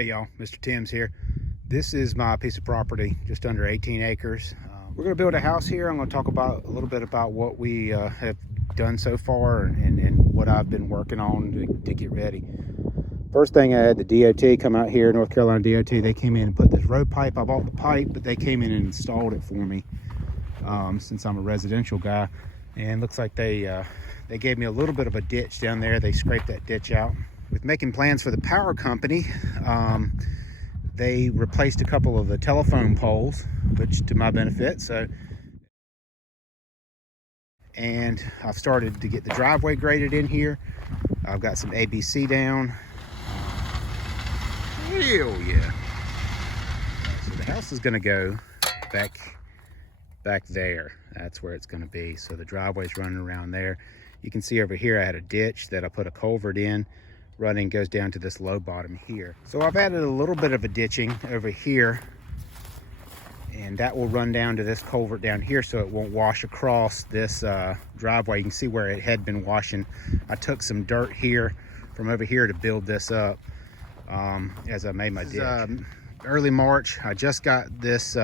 Hey y'all, Mr. Tim's here. This is my piece of property, just under 18 acres. We're gonna build a house here. I'm gonna talk about a little bit about what we have done so far and what I've been working on to get ready. First thing, I had the DOT come out here, North Carolina DOT. They came in and put this road pipe. I bought the pipe, but they came in and installed it for me since I'm a residential guy. And looks like they gave me a little bit of a ditch down there. They scraped that ditch out. With making plans for the power company, they replaced a couple of the telephone poles, which to my benefit. And I've started to get the driveway graded in here. I've got some ABC down. Hell yeah. So the house is gonna go back there. That's where it's gonna be. So the driveway's running around there. You can see over here I had a ditch that I put a culvert in. Running goes down to this low bottom here. So I've added a little bit of a ditching over here, and that will run down to this culvert down here so it won't wash across this driveway. You can see where it had been washing. I took some dirt here from over here to build this up as I made my ditch. Early March, I just got this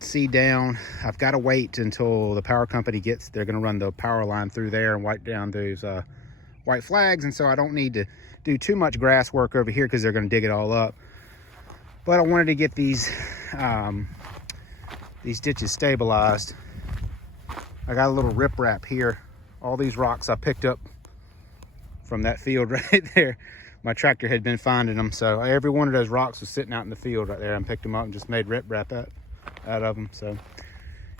seed down. I've got to wait until the power company gets, they're gonna run the power line through there and wipe down those white flags, and so I don't need to do too much grass work over here because they're going to dig it all up. But I wanted to get these ditches stabilized. I got a little riprap here. All these rocks I picked up from that field right there. My tractor had been finding them, so every one of those rocks was sitting out in the field right there. I picked them up and just made riprap out of them, so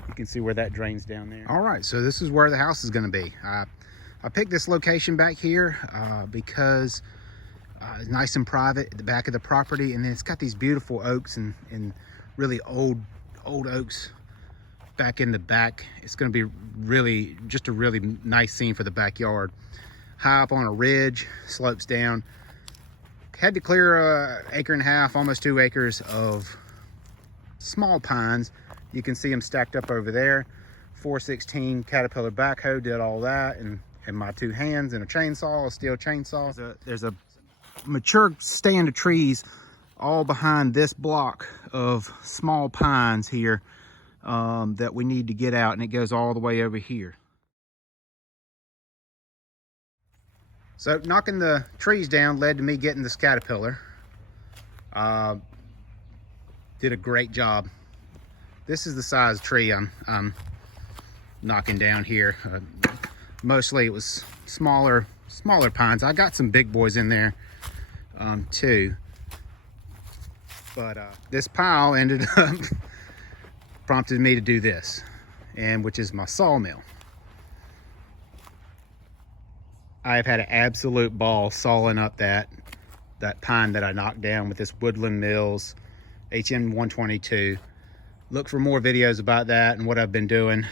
you can see where that drains down there. All right, so this is where the house is going to be. I picked this location back here because it's nice and private at the back of the property, and then it's got these beautiful oaks and really old oaks back in the back. It's going to be really just a really nice scene for the backyard. High up on a ridge, slopes down. Had to clear an acre and a half, almost 2 acres of small pines. You can see them stacked up over there. 416 Caterpillar backhoe did all that, and my 2 hands and a chainsaw, a steel chainsaw. There's a mature stand of trees all behind this block of small pines here that we need to get out, and it goes all the way over here. So knocking the trees down led to me getting this Caterpillar. Did a great job. This is the size tree I'm knocking down here. Mostly it was smaller pines. I got some big boys in there too. But this pile ended up prompted me to do this, and which is my sawmill. I've had an absolute ball sawing up that pine that I knocked down with this Woodland Mills HM 122. Look for more videos about that and what I've been doing.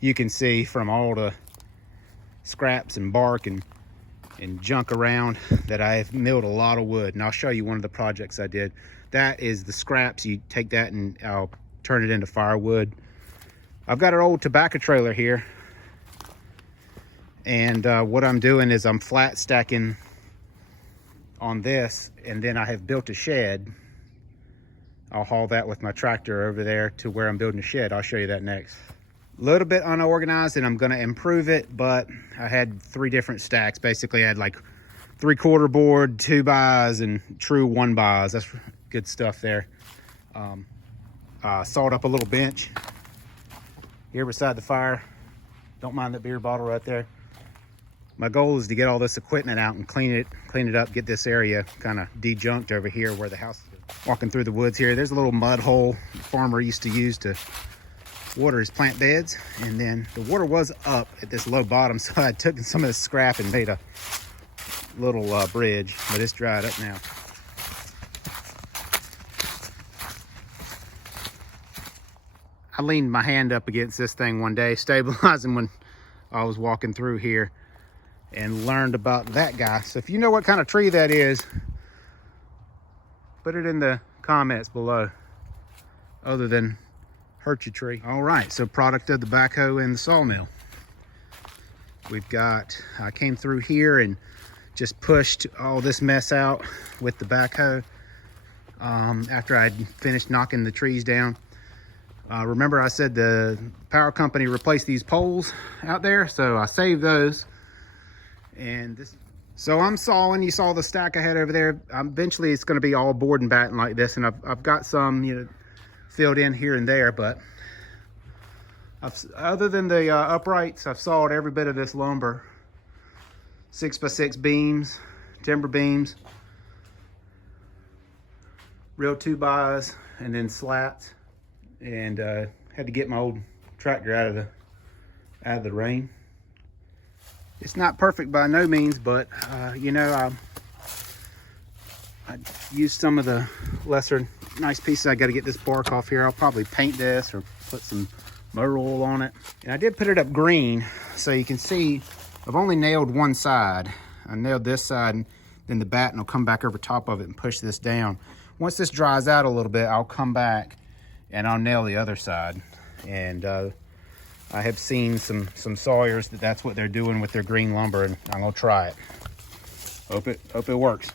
You can see from all the scraps and bark and junk around that I've milled a lot of wood, and I'll show you one of the projects I did. That is the scraps. You take that and I'll turn it into firewood. I've got an old tobacco trailer here, and what I'm doing is I'm flat stacking on this, and then I have built a shed. I'll haul that with my tractor over there to where I'm building a shed. I'll show you that next. A little bit unorganized, and I'm going to improve it, but I had 3 different stacks. Basically I had like 3/4 board, 2x, and true 1x. That's good stuff there. Sawed up a little bench here beside the fire. Don't mind that beer bottle right there. My goal is to get all this equipment out and clean it up, get this area kind of dejunked over here where the house is. Walking through the woods here, there's a little mud hole the farmer used to use to water his plant beds, and then the water was up at this low bottom, so I took some of the scrap and made a little bridge, but it's dried up now. I leaned my hand up against this thing one day, stabilizing when I was walking through here, and learned about that guy. So if you know what kind of tree that is, put it in the comments below, other than hurt your tree. All right, so product of the backhoe and the sawmill. We've got, I came through here and just pushed all this mess out with the backhoe after I'd finished knocking the trees down. Remember I said the power company replaced these poles out there, so I saved those. And this, so I'm sawing. You saw the stack I had over there. Eventually it's going to be all board and batten like this, and I've got some, you know, filled in here and there, but other than the uprights, I've sawed every bit of this lumber. 6x6 beams, timber beams, real 2x, and then slats. And had to get my old tractor out of the rain. It's not perfect by no means, but you know, I used some of the lesser nice pieces. I got to get this bark off here. I'll probably paint this or put some motor oil on it. And I did put it up green, so you can see I've only nailed one side. I nailed this side, and then the batten will come back over top of it and push this down. Once this dries out a little bit, I'll come back and I'll nail the other side. And I have seen some sawyers that's what they're doing with their green lumber, and I'm gonna try it. Hope it works.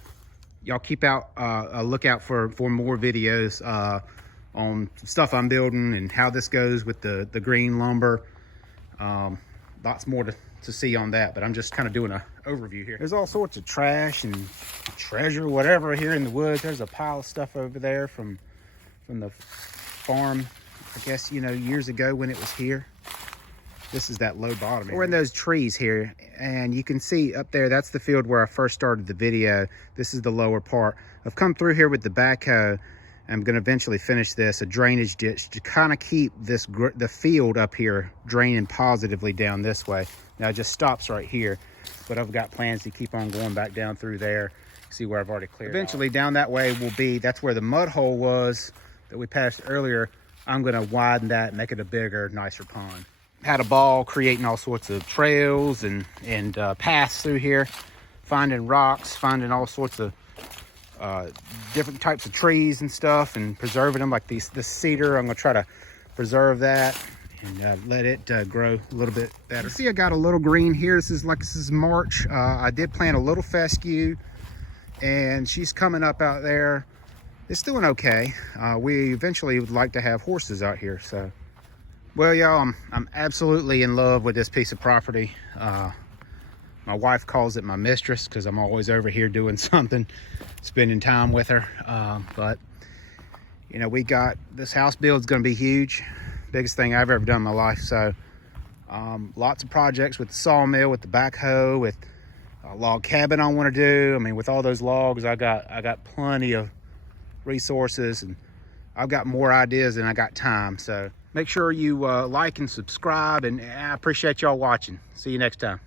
Y'all keep out a lookout for more videos on stuff I'm building and how this goes with the green lumber. Lots more to see on that, but I'm just kind of doing an overview here. There's all sorts of trash and treasure, whatever, here in the woods. There's a pile of stuff over there from the farm, I guess, you know, years ago when it was here. This is that low bottom. We're in those trees here, and you can see up there, that's the field where I first started the video. This is the lower part. I've come through here with the backhoe. I'm going to eventually finish this, a drainage ditch to kind of keep the field up here draining positively down this way. Now it just stops right here, but I've got plans to keep on going back down through there. See where I've already cleared. Eventually down that way will be, that's where the mud hole was that we passed earlier. I'm going to widen that, make it a bigger, nicer pond. Had a ball creating all sorts of trails and paths through here, finding rocks, finding all sorts of different types of trees and stuff, and preserving them, like this cedar. I'm gonna try to preserve that and let it grow a little bit better. See, I got a little green here. This is March. I did plant a little fescue, and she's coming up out there. It's doing okay. We eventually would like to have horses out here, so. Well, y'all, I'm absolutely in love with this piece of property. My wife calls it my mistress because I'm always over here doing something, spending time with her. But, you know, we got this house build's going to be huge. Biggest thing I've ever done in my life. So lots of projects with the sawmill, with the backhoe, with a log cabin I want to do. I mean, with all those logs, I got plenty of resources, and I've got more ideas than I got time. So make sure you like and subscribe, and I appreciate y'all watching. See you next time.